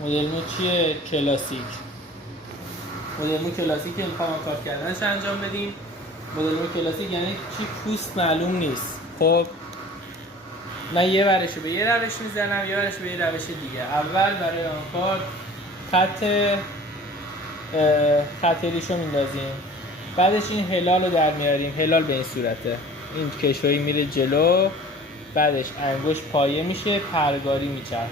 مدل مو چیه؟ کلاسیک. مدل مو کلاسیک که میخوام کار کردنش انجام بدیم. مدل مو کلاسیک یعنی چی؟ پوست معلوم نیست. خب من یه ورشو به یه روش میزنم، یه ورشو به یه روش دیگه. اول برای آن کار خط ریشو میندازیم، بعدش این هلال رو در میاریم. هلال به این صورته، این کشویی میره جلو، بعدش انگشت پایه میشه، پرگاری میچرخه.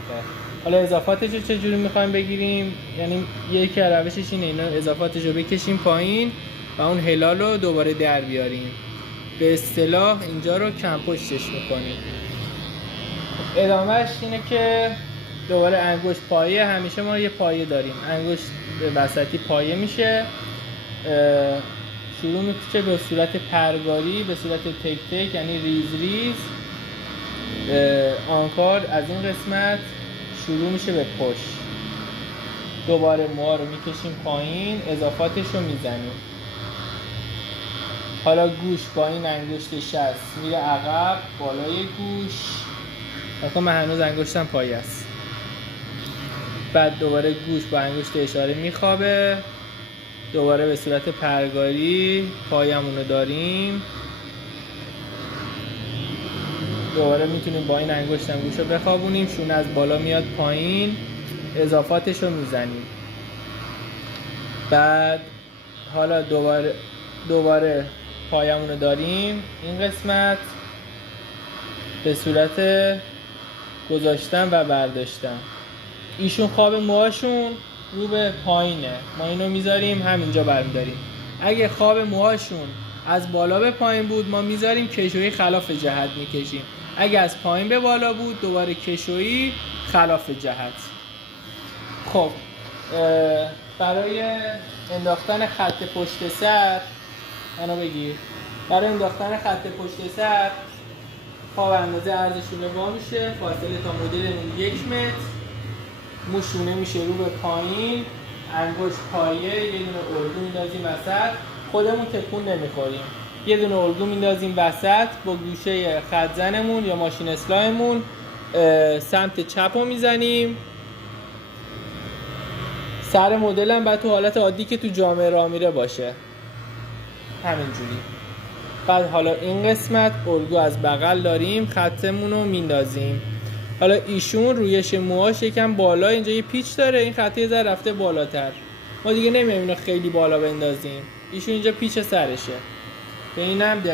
حالا اضافاتش رو چجوری میخوایم بگیریم؟ یعنی یکی از روشش اینه، اینا اضافاتش رو بکشیم پایین و اون هلال رو دوباره در بیاریم. به اصطلاح اینجا رو کم پشتش میکنیم. ادامهش اینه که دوباره انگشت پایه، همیشه ما یه پایه داریم، انگشت وسطی پایه میشه، شروع میشه به صورت پرگاری، به صورت تک تک، یعنی ریز ریز. آنکار از این قسمت شروع میشه به پشت. دوباره موها رو میکشیم پایین، اضافاتش رو میزنیم. حالا گوش با این انگشت شست میره عقب، بالای گوش. حالا من هنوز انگشتم پایه است. بعد دوباره گوش با انگشت اشاره میخوابه، دوباره به صورت پرگاری پایمون رو داریم. دوباره میتونیم با این انگشت هم گوش رو بخوابونیم، شونه از بالا میاد پایین، اضافاتش رو میزنیم. بعد حالا دوباره پایمون رو داریم، این قسمت به صورت گذاشتن و برداشتن. ایشون خواب موهاشون رو به پایینه، ما اینو میذاریم همینجا برمیداریم. اگه خواب موهاشون از بالا به پایین بود، ما میذاریم کشویی خلاف جهت میکشیم. اگه از پایین به بالا بود، دوباره کشویی خلاف جهت. خب برای انداختن خط پشت سر، منو بگیر. برای انداختن خط پشت سر، پا به اندازه عرض شونه وا میشه، فاصله تا مدلمون 1 متر. مو شونه میشه رو به پایین، انگشت پایه، یه دونه الگو میندازیم وسط. خودمون تکون نمیخوریم، یه دونه الگو میندازیم وسط با گوشه خط زنمون یا ماشین اصلاحمون، سمت چپ رو میزنیم. سر مدل هم باید تو حالت عادی که تو جامعه راه میره باشه، همینجوری. بعد حالا این قسمت الگو از بغل داریم، خطمون رو میندازیم. حالا ایشون رویش موهاش یکم بالا، اینجا یه پیچ داره، این خط یه ذره رفته بالاتر، ما دیگه نمیایم اینو خیلی بالا بندازیم. ایشون اینجا پیچ سرشه، به اینم